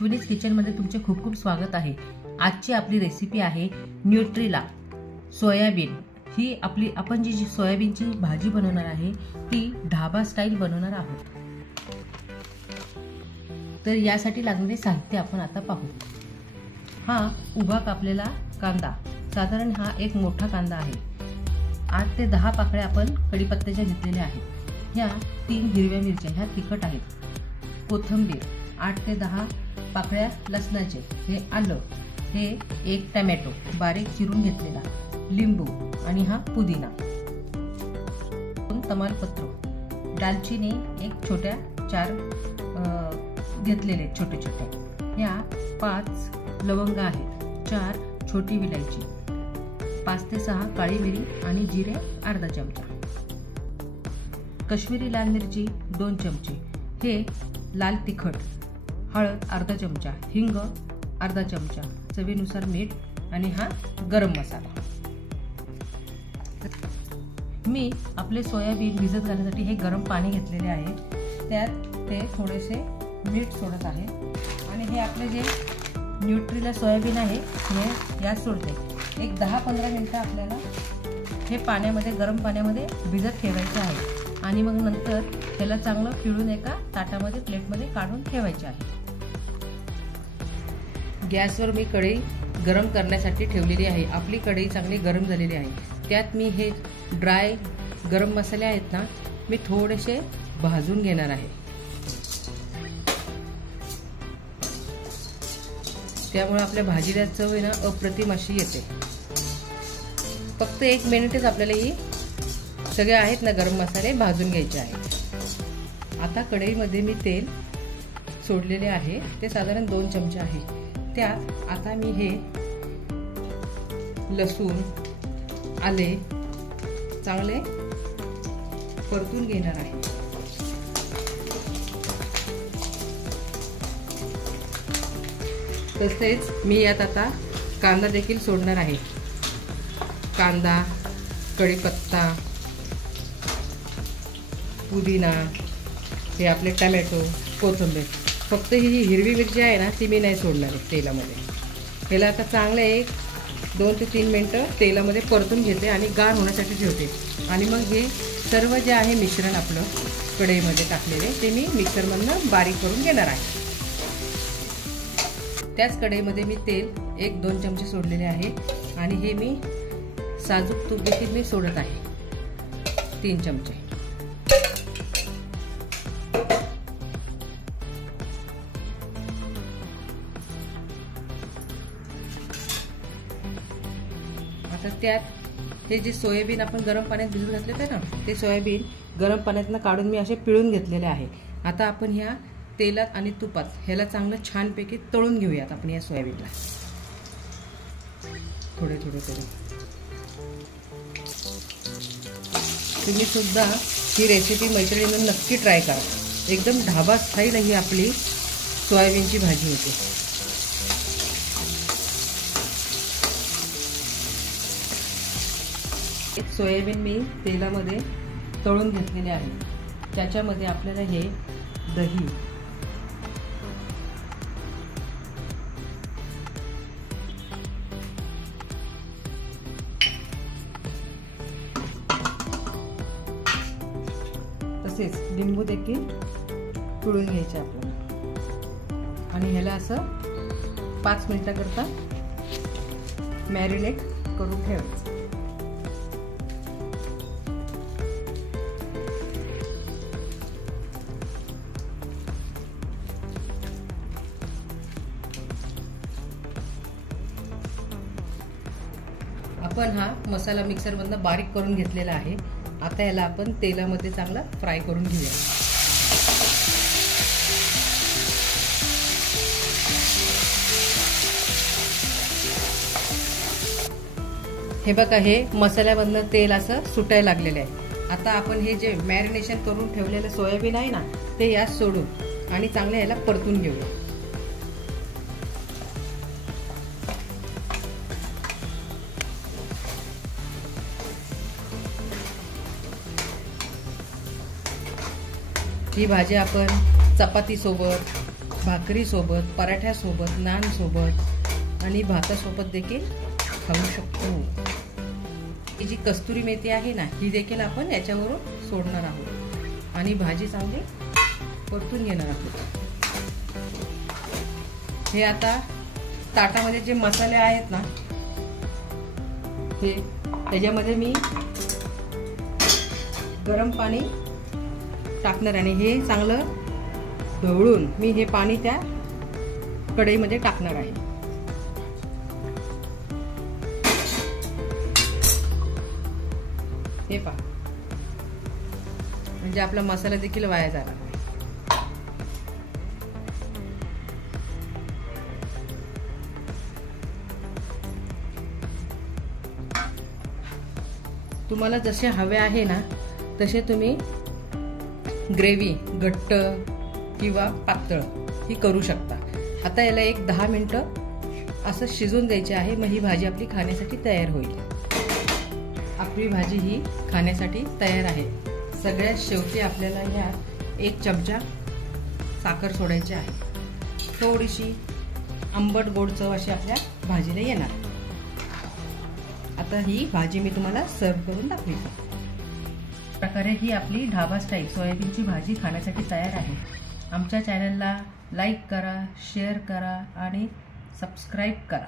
अश्विनीज किचनमध्ये तुमचे खूप खूप स्वागत आहे। आजची आपली रेसिपी आहे न्यूट्रिला सोयाबीन। ही आपली आपण जी सोयाबीनची भाजी बनवणार आहे ती ढाबा स्टाईल बनवणार आहोत। तर यासाठी लागणारे साहित्य आपण आता पाहू। हा उभा कापलेला कांदा, साधारण हा एक मोठा कांदा आहे। 8 ते 10 पाकळ्या आपण कढीपत्त्याच्या घेतलेल्या आहेत। ह्या 3 हिरव्या मिरच्या, ह्या तिखट आहेत। कोथिंबीर 8 ते 10 पाकळ्या लसणाचे, हे आलं, हे एक टोमॅटो बारीक चिरून घेतलेला, लिंबू आणि हा पुदिना, 2 तमालपत्र, दालचिनी एक छोट्या 4 घेतलेले छोटे छोटे, ह्या 5 लवंग आहेत, 4 छोटी विलायची, 5 ते 6 काळी मिरी आणि जिरे अर्धा चमचा, काश्मीरी लाल मिरची 2 चमचे, हे लाल तिखट, हळद अर्धा चमचा, हिंग अर्धा चमचा, चवीनुसार मीठ आणि हा गरम मसाला। मी आपले सोयाबीन भिजत घालण्यासाठी हे गरम पाणी घेतलेले आहे। त्यात ते थोडेसे मीठ सोडत आहे आणि हे आपले जे न्यूट्रिला सोयाबीन आहे हे यात सोडते। एक 10-15 मिनिटं आपल्याला हे पाण्यामध्ये, गरम पाण्यामध्ये भिजत ठेवायचं आहे आणि मग नंतर त्याला चांगलं पिळून एका ताटामध्ये, प्लेटमध्ये काढून ठेवायचे आहे। गॅसवर मी कढई गरम करण्यासाठी ठेवलेली आहे। आपली कढई चांगली गरम झालेली आहे। त्यात मी हे ड्राय गरम मसाले आहेत ना, मी थोडेसे भाजून घेणार आहे। त्यामुळे आपल्या भाजीला चव आहे ना अप्रतिम अशी येते। फक्त 1 मिनिटच आपल्याला ही सगळे आहेत ना गरम मसाले भाजून घ्यायचे आहेत। आता कढईमध्ये मी तेल सोडलेले आहे, ते साधारण 2 चमचे आहे। त्यात आता मी हे लसूण, आले चांगले परतून घेणार आहे। तसेच मी यात आता कांदा देखील सोडणार आहे। कांदा, कढीपत्ता, पुदिना, हे आपले टोमॅटो, कोथिंबीर, फक्त ही हिरवी मिरची आहे ना ती मी नाही सोडणार आहे तेलामध्ये। ह्याला आता चांगले 2 ते 3 मिनिटं तेलामध्ये परतून घेते आणि गार होण्यासाठी ठेवते आणि मग हे सर्व जे आहे मिश्रण आपलं कढईमध्ये टाकलेले ते मी मिक्सरमधनं बारीक करून घेणार आहे। त्याच कढईमध्ये मी तेल 1-2 चमचे सोडलेले आहे आणि हे मी साजूक तूप देखील मी सोडत आहे 3 चमचे। आता त्यात हे जे सोयाबीन आपण गरम पाण्यात भिजत घातले होते ना, ते सोयाबीन गरम पाण्यातनं काढून मी असे पिळून घेतलेले आहे। आता आपण ह्या तेलात आणि तुपात ह्याला चांगलं छानपैकी तळून घेऊयात आपण या सोयाबीनला, थोडे थोडे करून। तुम्ही सुद्धा ही रेसिपी मैत्रिणींना नक्की ट्राय करा। एकदम ढाबा स्टाईल ही आपली सोयाबीनची भाजी होते। सोयाबीन मी तेलामध्ये तळून घेतलेले आहे। त्याच्यामध्ये आपल्याला हे दही, तसेच लिंबू देखील पिळून घ्यायचे आपल्याला आणि ह्याला असं 5 मिनिटाकरता मॅरिनेट करून ठेवायचं। आपण हा मसाला मिक्सरमधनं बारीक करून घेतलेला आहे। आता याला आपण तेलामध्ये चांगला फ्राय करून घेऊया। हे बघा, हे मसाल्यामधनं तेल असं सुटायला लागलेलं आहे। आता आपण हे जे मॅरिनेशन करून ठेवलेलं सोयाबीन आहे ना, ते यात सोडून आणि चांगलं याला परतून घेऊया। ही भाजी आपण चपाती सोबत भाकरीसोबत, पराठ्यासोबत, नानसोबत आणि भातासोबत देखील खाऊ शकतो. ही जी कस्तुरी मेथी आहे ना, ही देखील आपण याच्यावरून सोडणार आहोत आणि भाजी चांगली परतून घेणार आहोत. हे आता ताटामध्ये जे मसाले आहेत ना, हे त्याच्यामध्ये मी गरम पाणी टाकणार आणि हे चांगलं ढवळून मी हे पाणी त्या कढईमध्ये टाकणार आहे. हे पहा, म्हणजे आपला मसाला देखील वाया जाणार नाही. तुम्हाला जसे हवे आहे ना तसे तुम्ही ग्रेव्ही घट्ट किंवा पातळ ही करू शकता. आता याला एक 10 मिनिटं असं शिजून द्यायचे आहे. मग ही भाजी आपली खाण्यासाठी तयार होईल. आपली भाजी ही खाण्यासाठी तयार आहे. सगळ्यात शेवटी आपल्याला ह्यात 1 चमचा साखर सोडायची आहे. थोडीशी आंबट गोड चव अशी आपल्या भाजीला येणार. आता ही भाजी मी तुम्हाला सर्व करून दाखवली. प्रकारे ही आपली ढाबा स्टाईल सोयाबीनची भाजी खाण्यासाठी तयार आहे. आमच्या चॅनलला लाईक करा, शेअर करा आणि सबस्क्राईब करा.